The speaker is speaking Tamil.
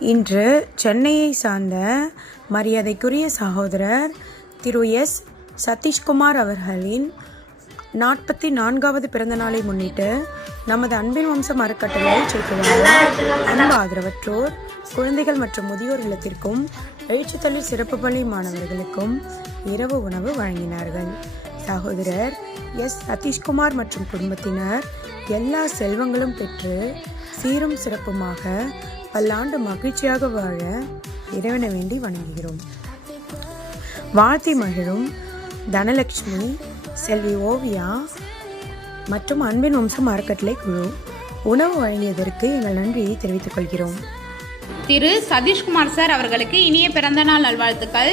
இன்று சென்னையை சார்ந்த மரியாதைக்குரிய சகோதரர் திரு எஸ். சதீஷ்குமார் அவர்களின் நாற்பத்தி நான்காவது பிறந்த நாளை முன்னிட்டு நமது அன்பின் வம்சம் அறக்கட்டளை சேர்த்துள்ள அன்பு ஆதரவற்றோர் குழந்தைகள் மற்றும் முதியோர் இல்லத்திற்கும் எழுச்சித்தள்ளி சிறப்பு பள்ளி மாணவர்களுக்கும் இரவு உணவு வழங்கினார்கள். சகோதரர் எஸ். சதீஷ்குமார் மற்றும் குடும்பத்தினர் எல்லா செல்வங்களும் பெற்று சீரும் சிறப்புமாக பல்லாண்டு மகிழ்ச்சியாக வாழ இறைவனை வேண்டி வணங்குகிறோம். வாழ்த்தி மகிழும் தனலட்சுமி செல்வி ஓவியா மற்றும் அன்பின் வம்சம் அறக்கட்டளை குழு உணவு வழங்கியதற்கு எங்கள் நன்றியை தெரிவித்துக் கொள்கிறோம். திரு சதீஷ்குமார் சார் அவர்களுக்கு இனிய பிறந்தநாள் நல்வாழ்த்துக்கள்.